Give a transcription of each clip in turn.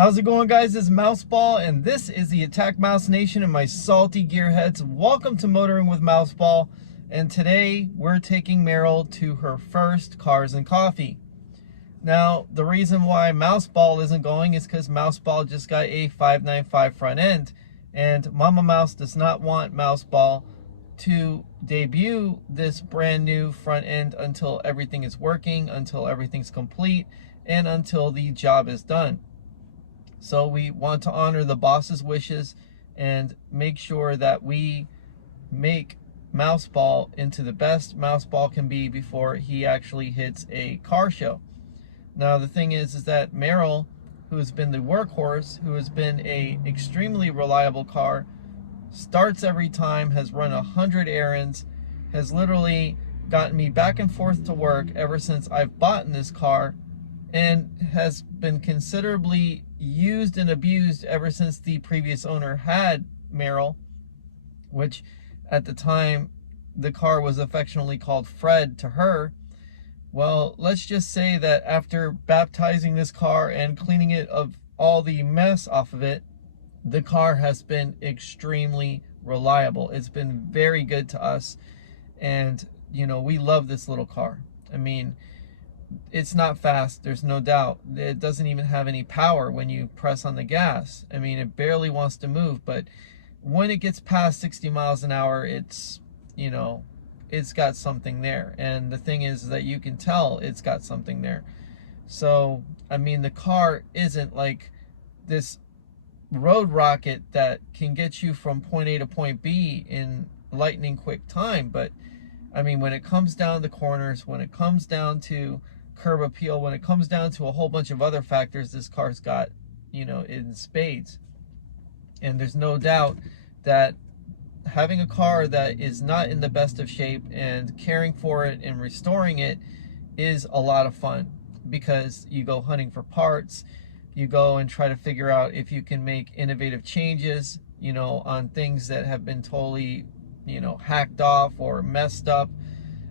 How's it going, guys? It's Mouseball, and this is the AttackMouse Nation and my salty gearheads. Welcome to Motoring with Mouseball, and today we're taking Marril to her first Cars and Coffee. Now, the reason why Mouseball isn't going is because Mouseball just got a 595 front end, and Mama Mouse does not want Mouseball to debut this brand new front end until everything is working, until everything's complete, and until the job is done. So we want to honor the boss's wishes and make sure that we make Mouseball into the best Mouseball can be before he actually hits a car show. Now the thing is that Marril, who has been the workhorse, who has been a extremely reliable car, starts every time, has run 100 errands, has literally gotten me back and forth to work ever since I've bought this car, and has been considerably used and abused ever since the previous owner had Marril, which at the time the car was affectionately called Fred to her. Well, let's just say that after baptizing this car and cleaning it of all the mess off of it, the car has been extremely reliable. It's been very good to us, and you know, we love this little car. I mean, it's not fast, there's no doubt. It doesn't even have any power when you press on the gas. I mean, it barely wants to move, but when it gets past 60 miles an hour, it's, you know, it's got something there. And the thing is that you can tell it's got something there. So, I mean, the car isn't like this road rocket that can get you from point A to point B in lightning quick time, but I mean, when it comes down to corners, when it comes down to curb appeal, when it comes down to a whole bunch of other factors, this car's got, you know, in spades. And there's no doubt that having a car that is not in the best of shape and caring for it and restoring it is a lot of fun, because you go hunting for parts, you go and try to figure out if you can make innovative changes, you know, on things that have been totally, you know, hacked off or messed up.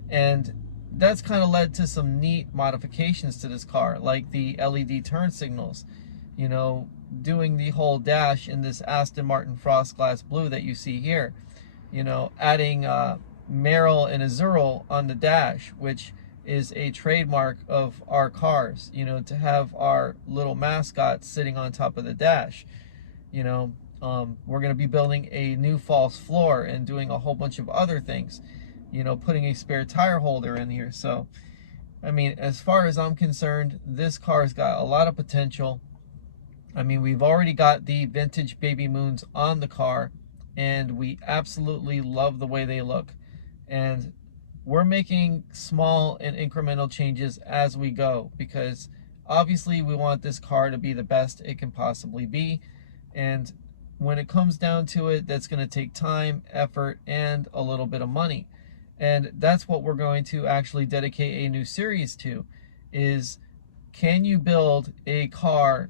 And that's kind of led to some neat modifications to this car, like the LED turn signals, you know, doing the whole dash in this Aston Martin Frost Glass Blue that you see here, you know, adding Marril and Azuril on the dash, which is a trademark of our cars, you know, to have our little mascot sitting on top of the dash. You know, we're going to be building a new false floor and doing a whole bunch of other things, you know, putting a spare tire holder in here. So, I mean, as far as I'm concerned, this car's got a lot of potential. I mean, we've already got the vintage baby moons on the car, and we absolutely love the way they look. And we're making small and incremental changes as we go, because obviously we want this car to be the best it can possibly be. And when it comes down to it, that's going to take time, effort, and a little bit of money. And that's what we're going to actually dedicate a new series to, is can you build a car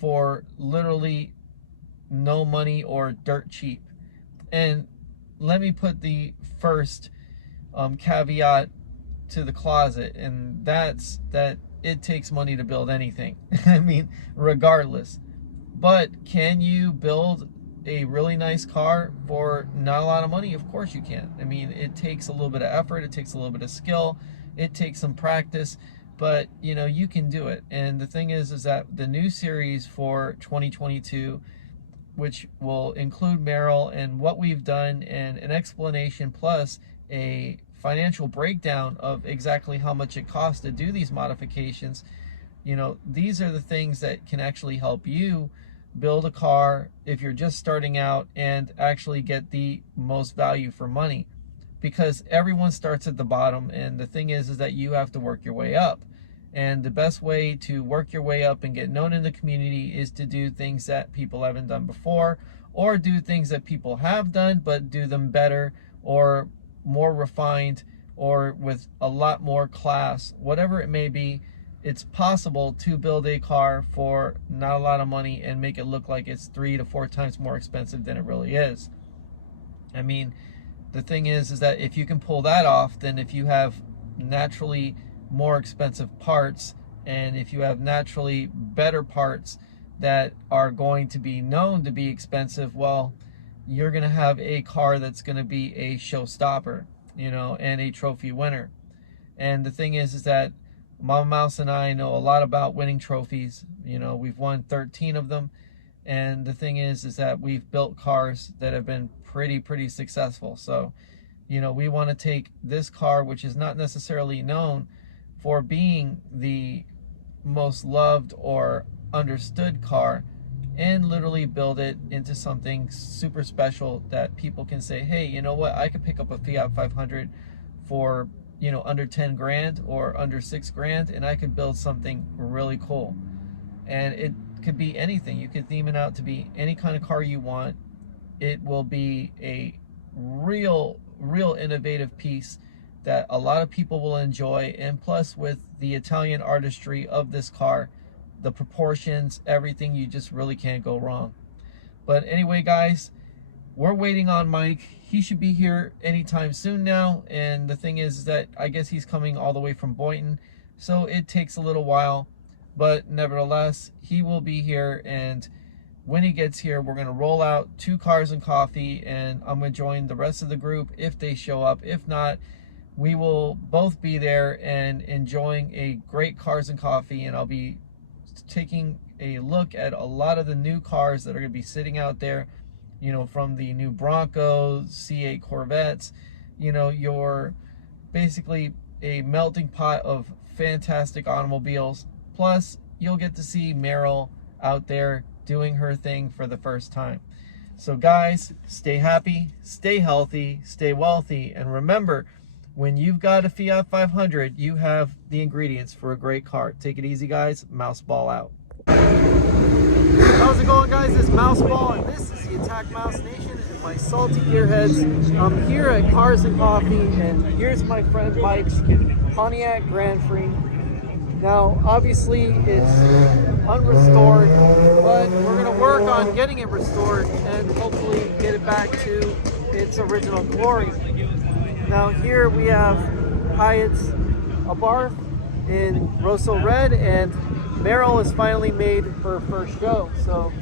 for literally no money or dirt cheap? And let me put the first caveat to the closet, and that's that it takes money to build anything. I mean, regardless. But can you build a really nice car for not a lot of money? Of course you can. I mean, it takes a little bit of effort, it takes a little bit of skill, it takes some practice, but you know, you can do it. And the thing is that the new series for 2022, which will include Marril and what we've done, and an explanation plus a financial breakdown of exactly how much it costs to do these modifications, you know, these are the things that can actually help you build a car if you're just starting out and actually get the most value for money, because everyone starts at the bottom. And the thing is that you have to work your way up, and the best way to work your way up and get known in the community is to do things that people haven't done before, or do things that people have done but do them better or more refined or with a lot more class. Whatever it may be, it's possible to build a car for not a lot of money and make it look like it's 3 to 4 times more expensive than it really is. I mean, the thing is that if you can pull that off, then if you have naturally more expensive parts, and if you have naturally better parts, that are going to be known to be expensive, well, you're going to have a car that's going to be a showstopper, you know, and a trophy winner. And the thing is that Mama Mouse and I know a lot about winning trophies. You know, we've won 13 of them. And the thing is that we've built cars that have been pretty successful. So, you know, we want to take this car, which is not necessarily known for being the most loved or understood car, and literally build it into something super special that people can say, hey, you know what, I could pick up a Fiat 500 for, you know, under 10 grand or under 6 grand, and I could build something really cool. And it could be anything. You could theme it out to be any kind of car you want. It will be a real innovative piece that a lot of people will enjoy. And plus, with the Italian artistry of this car, the proportions, everything, you just really can't go wrong. But anyway, guys, we're waiting on Mike. He should be here anytime soon now. And the thing is that I guess he's coming all the way from Boynton, so it takes a little while. But nevertheless, he will be here. And when he gets here, we're going to roll out 2 cars and coffee, and I'm going to join the rest of the group if they show up. If not, we will both be there and enjoying a great cars and coffee, and I'll be taking a look at a lot of the new cars that are going to be sitting out there, you know, from the new Broncos, C8 Corvettes. You know, you're basically a melting pot of fantastic automobiles. Plus, you'll get to see Marril out there doing her thing for the first time. So guys, stay happy, stay healthy, stay wealthy, and remember, when you've got a Fiat 500, you have the ingredients for a great car. Take it easy, guys. Mouseball out. How's it going, guys? It's Mouseball, and this is the AttackMouse Nation and my salty gearheads. I'm here at Cars and Coffee, and here's my friend Mike's Pontiac Grand Prix. Now, obviously, it's unrestored, but we're going to work on getting it restored and hopefully get it back to its original glory. Now, here we have Hyatt's Abarth in Rosso red, and Marril has finally made her first show. So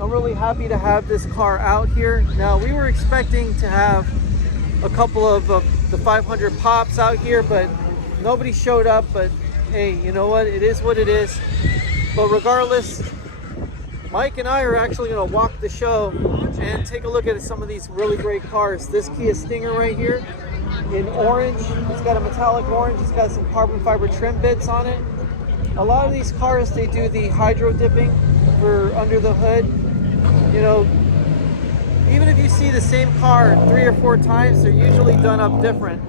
I'm really happy to have this car out here. Now, we were expecting to have a couple of the 500 pops out here, but nobody showed up. But hey, you know what? It is what it is. But regardless, Mike and I are actually going to walk the show and take a look at some of these really great cars. This Kia Stinger right here in orange. It's got a metallic orange. It's got some carbon fiber trim bits on it. A lot of these cars, they do the hydro dipping for under the hood. You know, even if you see the same car 3 or 4 times, they're usually done up different.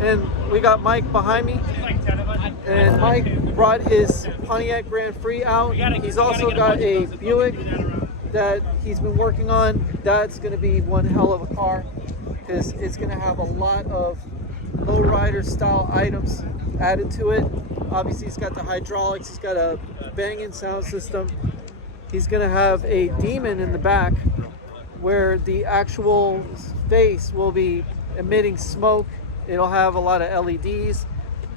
And we got Mike behind me, and Mike brought his Pontiac Grand Prix out. He's also got a Buick that he's been working on. That's going to be one hell of a car, because it's going to have a lot of lowrider style items added to it. Obviously, he's got the hydraulics, he's got a banging sound system. He's going to have a demon in the back where the actual face will be emitting smoke. It'll have a lot of LEDs,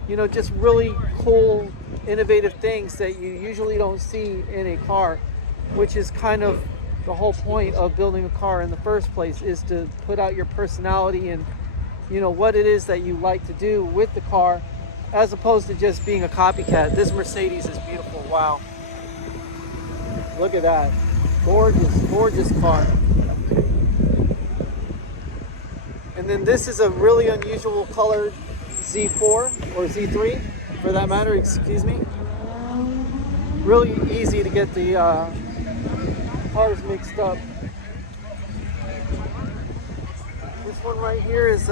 you know, just really cool, innovative things that you usually don't see in a car, which is kind of the whole point of building a car in the first place, is to put out your personality and, you know, what it is that you like to do with the car, as opposed to just being a copycat. This Mercedes is beautiful. Wow. Look at that. Gorgeous, gorgeous car. And then this is a really unusual colored Z4 or Z3 for that matter, excuse me. Really easy to get the cars mixed up. This one right here is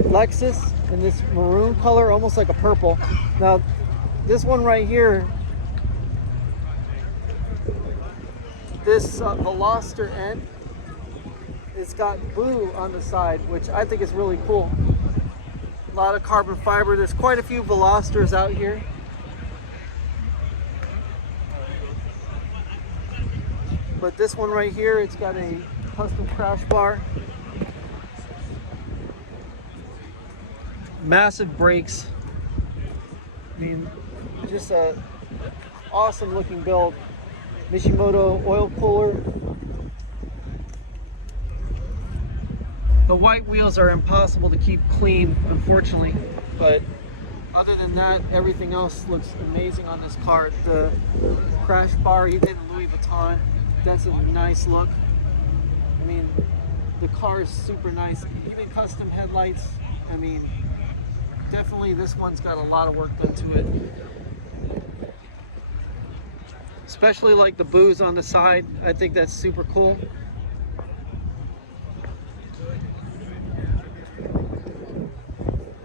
Lexus in this maroon color, almost like a purple. Now, this one right here, this Veloster N, it's got blue on the side, which I think is really cool. A lot of carbon fiber. There's quite a few Velosters out here. But this one right here, it's got a custom crash bar. Massive brakes. I mean, just a awesome looking build. Mishimoto oil cooler. The white wheels are impossible to keep clean, unfortunately, but other than that, everything else looks amazing on this car. The crash bar, even in Louis Vuitton, that's a nice look. I mean, the car is super nice. Even custom headlights. I mean, definitely this one's got a lot of work done to it. Especially like the booze on the side. I think that's super cool.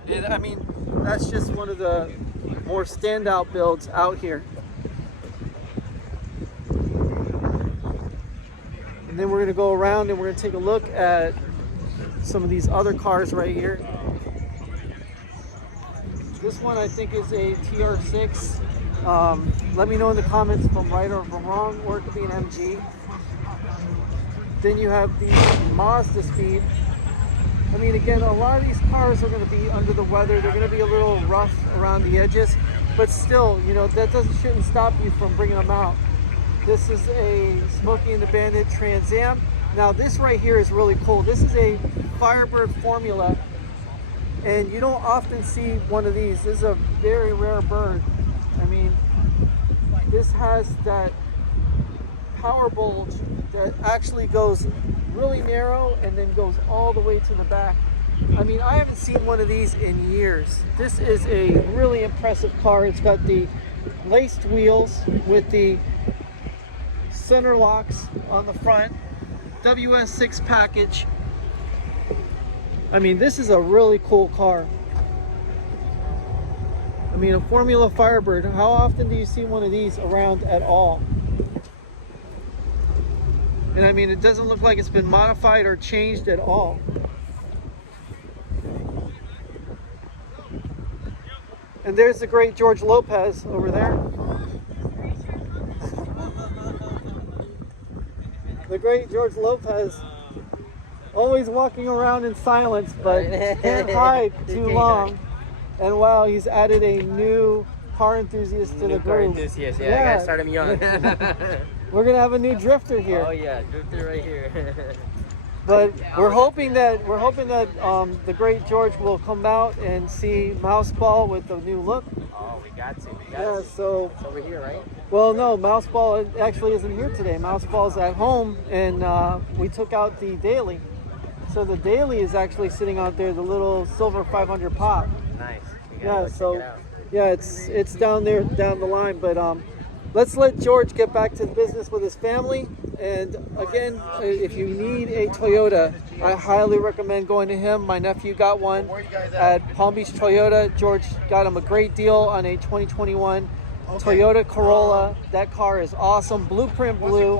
And I mean, that's just one of the more standout builds out here. And then we're going to go around and we're going to take a look at some of these other cars right here. This one I think is a TR6. Let me know in the comments if I'm right or if I'm wrong, or it could be an MG. Then you have the Mazda Speed. I mean, again, a lot of these cars are going to be under the weather. They're going to be a little rough around the edges, but still, you know, that shouldn't stop you from bringing them out. This is a Smokey and the Bandit Trans Am. Now, this right here is really cool. This is a Firebird Formula, and you don't often see one of these. This is a very rare bird. I mean, this has that power bulge that actually goes really narrow and then goes all the way to the back. I mean, I haven't seen one of these in years. This is a really impressive car. It's got the laced wheels with the center locks on the front, WS6 package. I mean, this is a really cool car. I mean, a Formula Firebird. How often do you see one of these around at all? And I mean, it doesn't look like it's been modified or changed at all. And there's the great George Lopez over there. The great George Lopez, always walking around in silence, but can't hide too long. And wow, he's added a new car enthusiast to the group. Car enthusiast, yeah, I gotta start him young. We're gonna have a new drifter here. Oh yeah, drifter right here. But we're hoping that the great George will come out and see Mouseball with a new look. Oh, we got to. Yeah, so it's over here, right? Well, no, Mouseball actually isn't here today. Mouseball's at home, and we took out the Daily. So the Daily is actually sitting out there, the little silver 500 pop. Nice. Yeah, so yeah, it's down there, down the line. But let's let George get back to the business with his family. And again, if you need a Toyota, I highly recommend going to him. My nephew got one at Palm Beach Toyota. George got him a great deal on a 2021 Toyota Corolla. That car is awesome. Blueprint Blue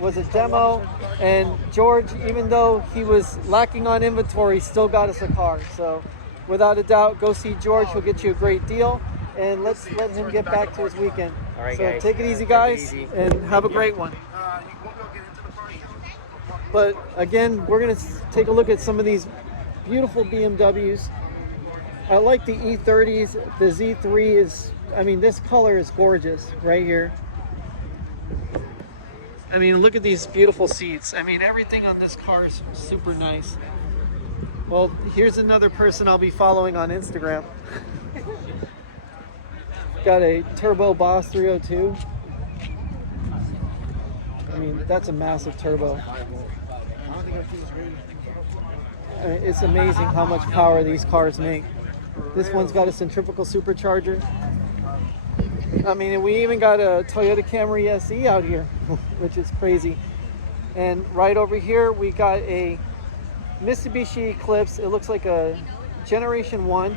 was a demo, and George, even though he was lacking on inventory, still got us a car. So without a doubt, go see George. He'll get you a great deal. And let's let him get back to his weekend. All right, so guys. take it easy, guys, and have a great one. But again, we're going to take a look at some of these beautiful BMWs. I like the E30s. The Z3 is, I mean, this color is gorgeous right here. I mean, look at these beautiful seats. I mean, everything on this car is super nice. Well, here's another person I'll be following on Instagram. Got a Turbo Boss 302. I mean, that's a massive turbo. I mean, it's amazing how much power these cars make. This one's got a centrifugal supercharger. I mean, we even got a Toyota Camry SE out here, which is crazy. And right over here, we got a Mitsubishi Eclipse. It looks like a Generation 1.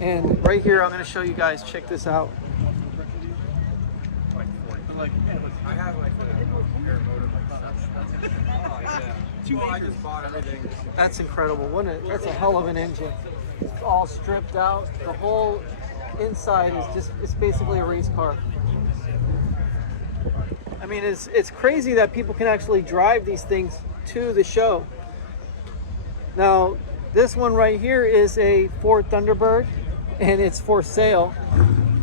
And right here, I'm going to show you guys. Check this out. I have like I just bought everything. That's incredible. That's a hell of an engine. It's all stripped out. The whole inside is it's basically a race car. I mean, it's crazy that people can actually drive these things to the show. Now, this one right here is a Ford Thunderbird, and it's for sale.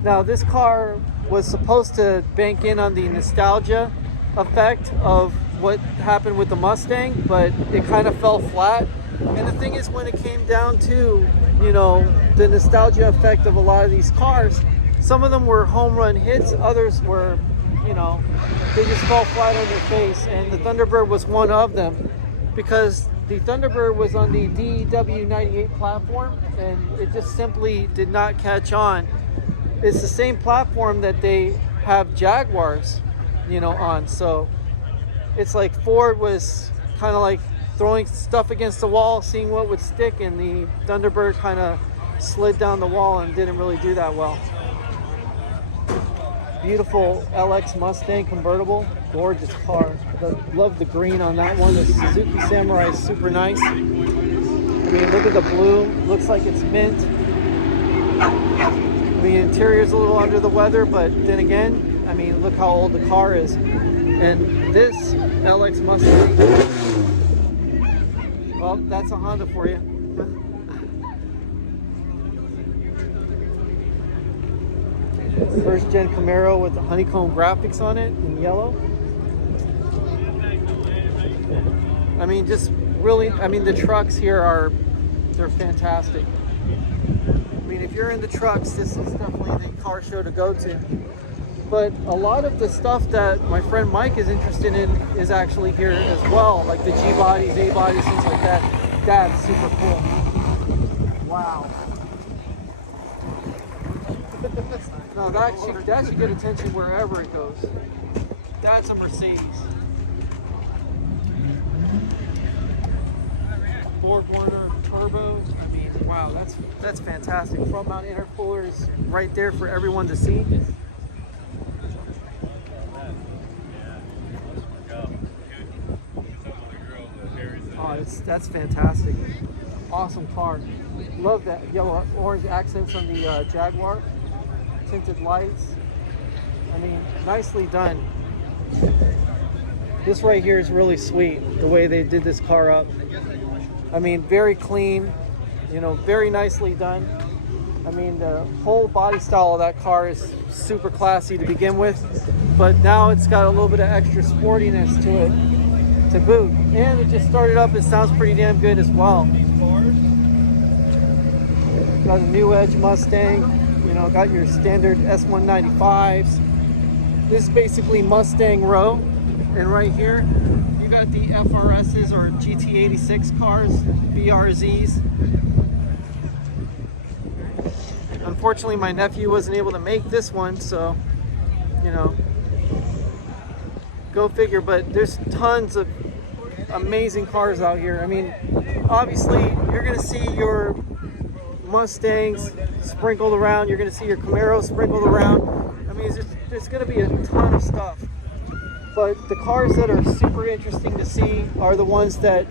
Now this car was supposed to bank in on the nostalgia effect of what happened with the Mustang, but it kind of fell flat. And the thing is, when it came down to, you know, the nostalgia effect of a lot of these cars, some of them were home run hits, others were, you know, they just fell flat on their face. And the Thunderbird was one of them, because the Thunderbird was on the DW98 platform and it just simply did not catch on. It's the same platform that they have Jaguars, you know, on. So it's like Ford was kind of like throwing stuff against the wall, seeing what would stick, and the Thunderbird kind of slid down the wall and didn't really do that well. Beautiful LX Mustang Convertible, gorgeous car. Love the green on that one. The Suzuki Samurai is super nice. I mean, look at the blue, looks like it's mint. The interior's a little under the weather, but then again, I mean, look how old the car is. And this LX Mustang, well, that's a Honda for you. First gen Camaro with the honeycomb graphics on it in yellow. I mean, just really, I mean, the trucks here they're fantastic. I mean, if you're in the trucks, this is definitely the car show to go to. But a lot of the stuff that my friend Mike is interested in is actually here as well, like the G bodies, A bodies, things like that. That's super cool. Wow. No, that should get attention wherever it goes. That's a Mercedes. Ford Warner turbo. I mean, wow, that's fantastic. Front mount intercoolers right there for everyone to see. Oh, that's fantastic. Awesome car. Love that yellow orange accents on the Jaguar. Tinted lights. I mean, nicely done. This right here is really sweet, the way they did this car up. I mean, very clean, you know, very nicely done. I mean, the whole body style of that car is super classy to begin with, but now it's got a little bit of extra sportiness to it to boot. And it just started up, it sounds pretty damn good as well. Got a new Edge Mustang. You know, got your standard S195s. This is basically Mustang row. And right here, you got the FRSs or GT86 cars, BRZs. Unfortunately, my nephew wasn't able to make this one, so, you know, go figure. But there's tons of amazing cars out here. I mean, obviously, you're gonna see your Mustangs sprinkled around, you're going to see your Camaros sprinkled around. I mean, there's going to be a ton of stuff, but the cars that are super interesting to see are the ones that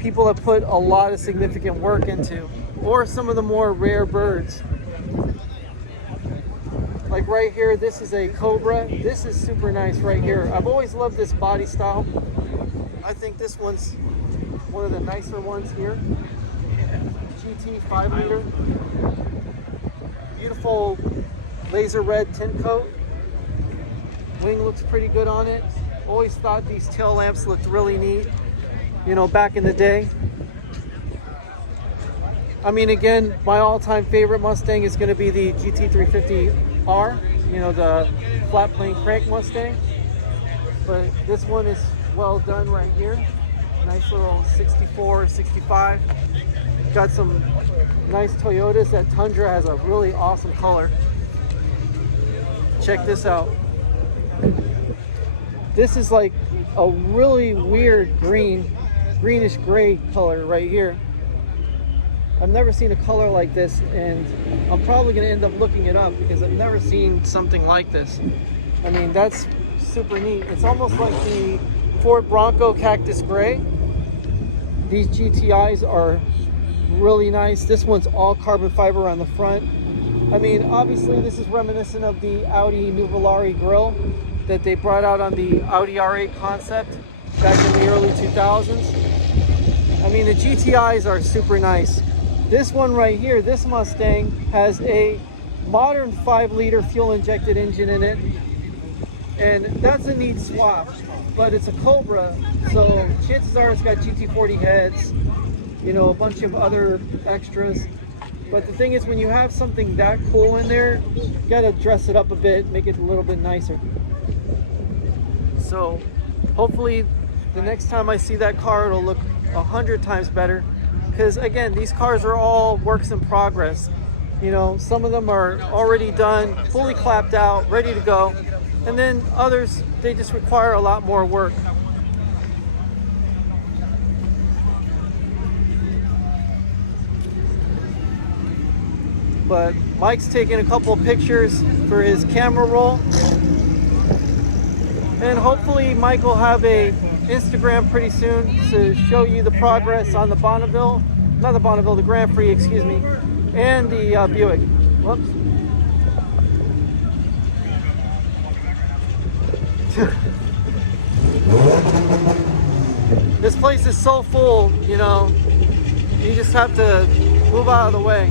people have put a lot of significant work into, or some of the more rare birds. Like right here, this is a Cobra. This is super nice right here. I've always loved this body style. I think this one's one of the nicer ones here. GT 5-liter. Beautiful laser red tint coat. Wing looks pretty good on it. Always thought these tail lamps looked really neat, you know, back in the day. I mean, again, my all-time favorite Mustang is going to be the GT350R, you know, the flat plane crank Mustang. But this one is well done right here. Nice little 64, 65. Got some nice Toyotas. That Tundra has a really awesome color. Check this out. This is like a really weird greenish gray color right here. I've never seen a color like this, and I'm probably going to end up looking it up because I've never seen something like this. I mean, that's super neat. It's almost like the Ford Bronco Cactus Gray. These GTIs are really nice. This one's all carbon fiber on the front. I mean, obviously this is reminiscent of the Audi Nuvolari grille that they brought out on the Audi R8 concept back in the early 2000s. I mean, the GTIs are super nice. This one right here, this Mustang, has a modern 5-liter fuel injected engine in it, and that's a neat swap, but it's a Cobra, so chances are it's got GT40 heads, you know, a bunch of other extras. But the thing is, when you have something that cool in there, you gotta dress it up a bit, make it a little bit nicer. So hopefully the next time I see that car, it'll look 100 times better, because again, these cars are all works in progress. You know, some of them are already done, fully clapped out, ready to go, and then others, they just require a lot more work. But Mike's taking a couple of pictures for his camera roll, and hopefully Mike will have a Instagram pretty soon to show you the progress on the Bonneville, not the Bonneville, the Grand Prix, excuse me, and the Buick. Whoops. This place is so full, you know, you just have to move out of the way.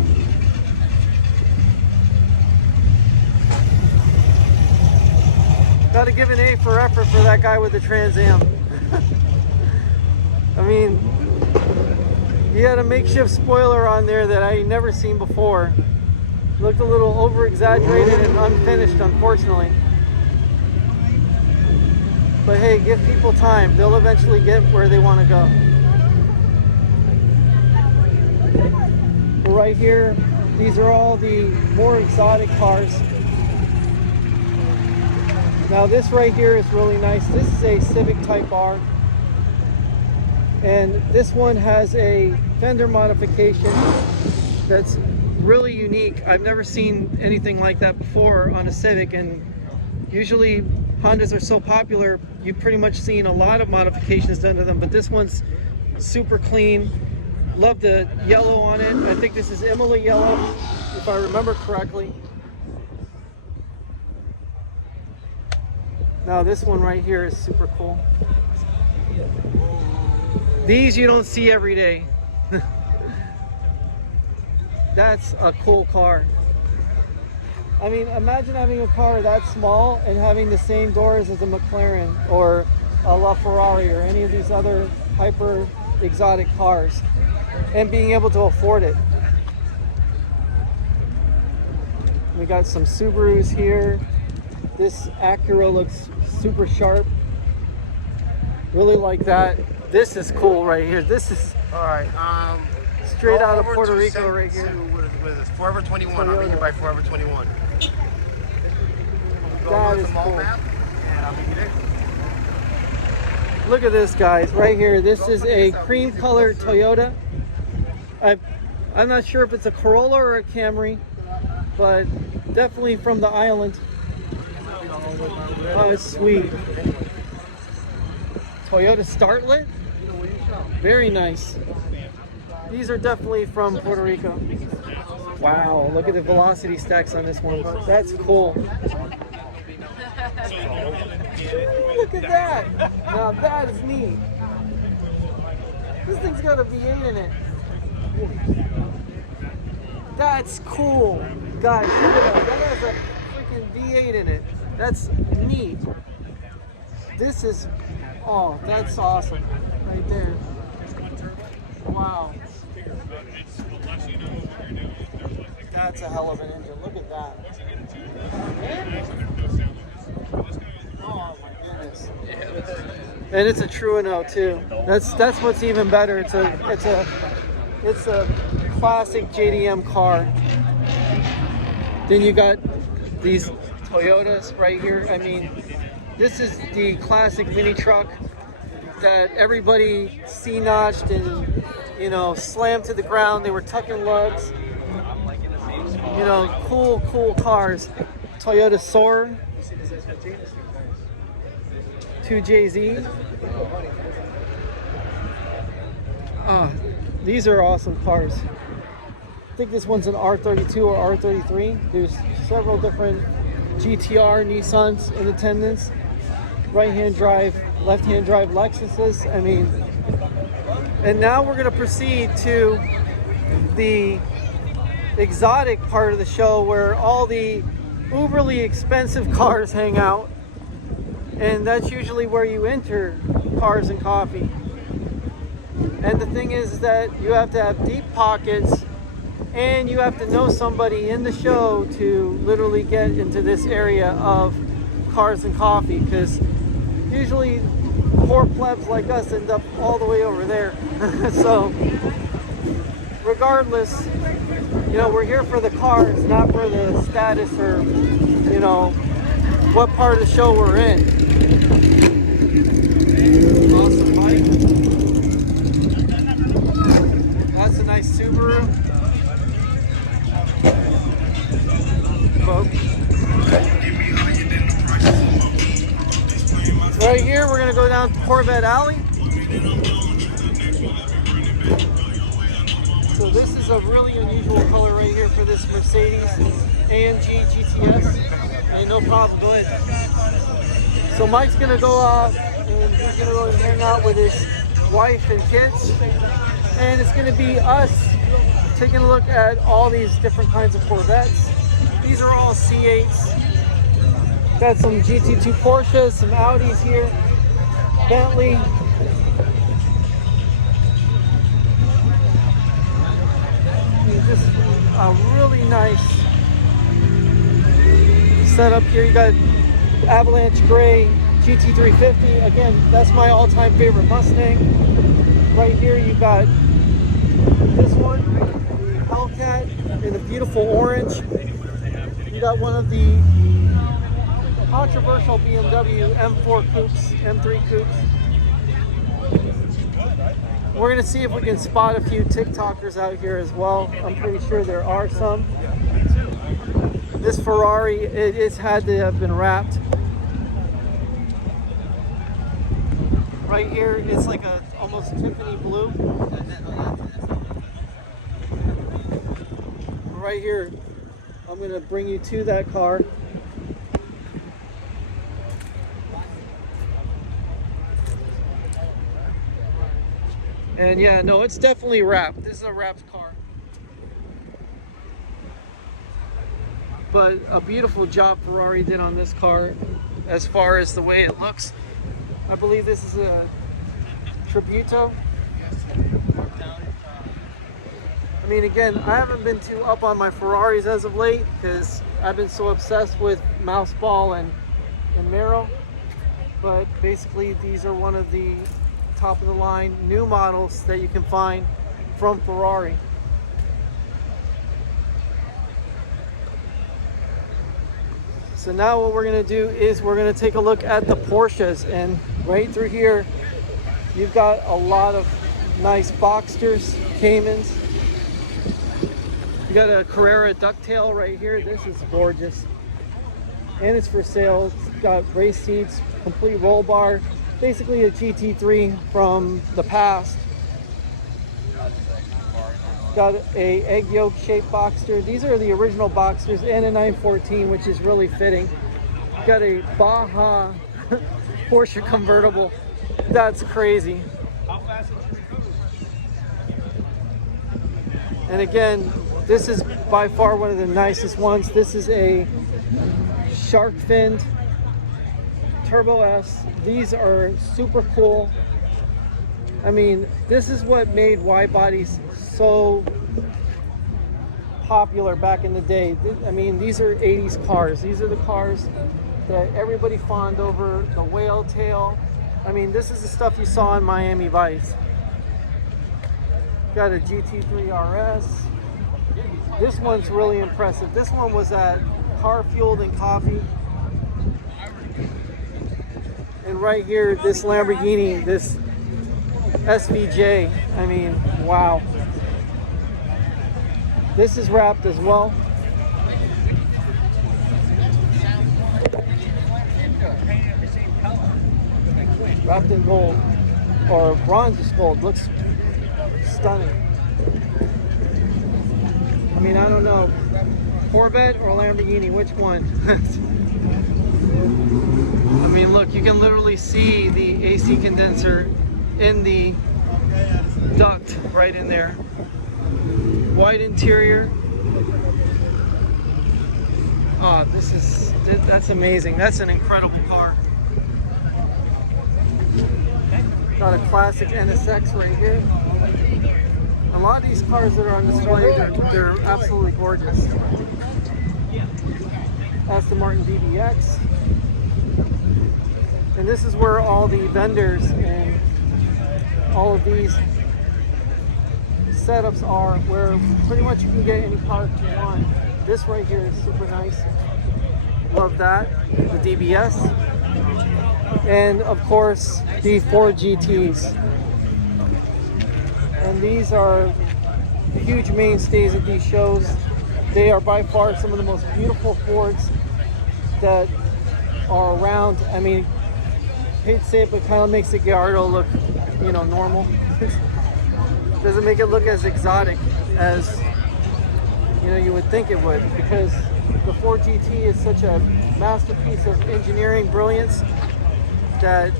Gotta give an A for effort for that guy with the Trans Am. I mean, he had a makeshift spoiler on there that I never seen before. Looked a little over exaggerated and unfinished, unfortunately. But hey, give people time. They'll eventually get where they want to go. Right here, these are all the more exotic cars. Now this right here is really nice. This is a Civic Type R. And this one has a fender modification that's really unique. I've never seen anything like that before on a Civic, and usually Hondas are so popular, you've pretty much seen a lot of modifications done to them, but this one's super clean. Love the yellow on it. I think this is Imola yellow, if I remember correctly. Now this one right here is super cool. These you don't see every day. That's a cool car. I mean, imagine having a car that small and having the same doors as a McLaren or a LaFerrari or any of these other hyper exotic cars, and being able to afford it. We got some Subarus here. This Acura looks super sharp. Really like that. This is cool right here. This is straight out of Puerto Rico right here. With Forever 21. I'm here by Forever 21. That is cool. Look at this, guys, right here. This is a cream colored Toyota. I'm not sure if it's a Corolla or a Camry, but definitely from the island. Oh, it's sweet. Toyota Startlet. Very nice. These are definitely from Puerto Rico. Wow, look at the velocity stacks on this one. That's cool. Look at that. Now that is neat. This thing's got a V8 in it. That's cool. Guys, look at that. That has a freaking V8 in it. That's neat. This is, oh, that's awesome. Right there. Wow. That's a hell of an engine. Look at that. Oh my goodness. And it's a Trueno too. That's what's even better. It's a classic JDM car. Then you got these Toyotas right here. I mean, this is the classic mini truck that everybody C-notched and, you know, slammed to the ground. They were tucking lugs. You know, cool cars. Toyota Soarer, 2JZ. These are awesome cars. I think this one's an R32 or R33. There's several different GTR Nissans in attendance. Right-hand drive, left-hand drive Lexuses. I mean, and now we're going to proceed to the exotic part of the show where all the uberly expensive cars hang out, and that's usually where you enter Cars and Coffee. And the thing is that you have to have deep pockets and you have to know somebody in the show to literally get into this area of Cars and Coffee, because usually poor plebs like us end up all the way over there. So regardless, you know, we're here for the cars, not for the status or, you know, what part of the show we're in. Awesome bike. That's a nice Subaru. Right here, we're going to go down Corvette Alley. So this is a really unusual color right here for this Mercedes AMG GTS. And no problem, go ahead. So Mike's going to go off and he's going to go and hang out with his wife and kids. And it's going to be us taking a look at all these different kinds of Corvettes. These are all C8s. Got some GT2 Porsches, some Audis here, Bentley. Just a really nice setup here. You got Avalanche Gray GT350. Again, that's my all-time favorite Mustang. Right here you got this one, the Hellcat in the beautiful orange. You got one of the controversial BMW M4 coupes, M3 coupes. We're going to see if we can spot a few TikTokers out here as well. I'm pretty sure there are some. This Ferrari, it's had to have been wrapped. Right here, it's like a almost Tiffany blue. Right here, I'm going to bring you to that car. And yeah, no, it's definitely wrapped. This is a wrapped car. But a beautiful job Ferrari did on this car as far as the way it looks. I believe this is a Tributo. I mean, again, I haven't been too up on my Ferraris as of late because I've been so obsessed with Mouseball and Marril. But basically, these are one of the top of the line new models that you can find from Ferrari. So now what we're going to do is we're going to take a look at the Porsches, and right through here you've got a lot of nice Boxsters, Caymans. You got a Carrera ducktail right here. This is gorgeous and it's for sale. It's got race seats, complete roll bar. Basically a GT3 from the past. Got a egg yolk shaped Boxster. These are the original Boxsters, and a 914, which is really fitting. Got a Baja Porsche convertible. That's crazy. And again, this is by far one of the nicest ones. This is a shark finned Turbo S. These are super cool. I mean, this is what made wide bodies so popular back in the day. I mean, these are 80s cars. These are the cars that everybody fawned over. The whale tail. I mean, this is the stuff you saw in Miami Vice. Got a GT3 RS. This one's really impressive. This one was at Car Fueled and Coffee. And right here, this Lamborghini, this SVJ, I mean, wow. This is wrapped as well. Wrapped in gold, or bronze gold, looks stunning. I mean, I don't know, Corvette or Lamborghini, which one? I mean, look, you can literally see the AC condenser in the duct right in there. White interior. Oh, that's amazing. That's an incredible car. Got a classic NSX right here. A lot of these cars that are on display, they're absolutely gorgeous. Aston Martin DBX. And this is where all the vendors and all of these setups are, where pretty much you can get any car you want. This right here is super nice. Love that. The DBS. And of course, the Ford GTs. And these are huge mainstays at these shows. They are by far some of the most beautiful Fords that are around. I mean, I hate to say it, but kind of makes the Gallardo look, you know, normal. Doesn't make it look as exotic as, you know, you would think it would, because the Ford GT is such a masterpiece of engineering brilliance that,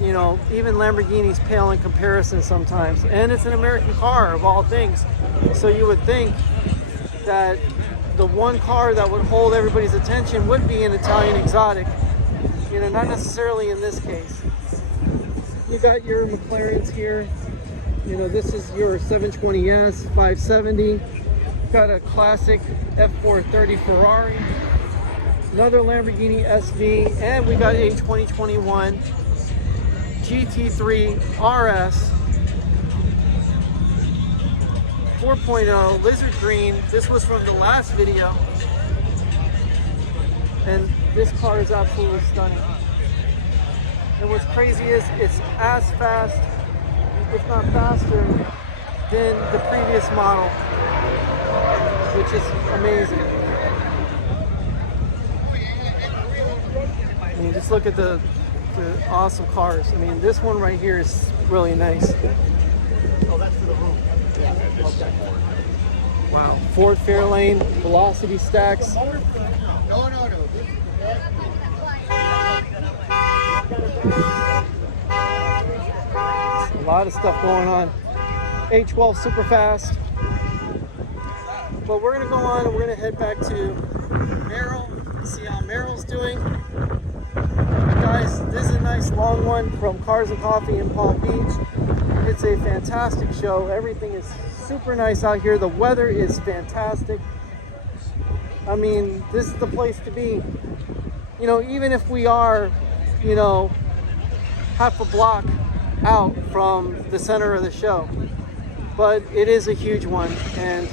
you know, even Lamborghinis pale in comparison sometimes. And it's an American car of all things. So you would think that the one car that would hold everybody's attention would be an Italian exotic. You know, not necessarily in this case. You got your McLarens here. You know, this is your 720S, 570. Got a classic F430 Ferrari. Another Lamborghini SV. And we got a 2021 GT3 RS 4.0 Lizard Green. This was from the last video. And this car is absolutely stunning. And what's crazy is it's as fast, if not faster, than the previous model, which is amazing. I mean, just look at the awesome cars. I mean, this one right here is really nice. Oh, that's for the room. Yeah. Okay. Wow. Ford Fairlane, Velocity Stacks. No. A lot of stuff going on. A12 super fast. But we're gonna go on and we're gonna head back to Marril, see how Marril's doing. Guys, this is a nice long one from Cars and Coffee in Palm Beach. It's a fantastic show. Everything is super nice out here. The weather is fantastic. I mean, this is the place to be. You know, even if we are, you know, half a block out from the center of the show. But it is a huge one, and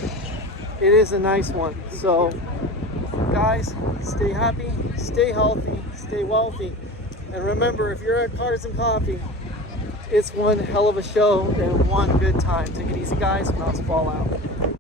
it is a nice one. So, guys, stay happy, stay healthy, stay wealthy. And remember, if you're at Cars and Coffee, it's one hell of a show and one good time. Take it easy, guys. Mouseball out.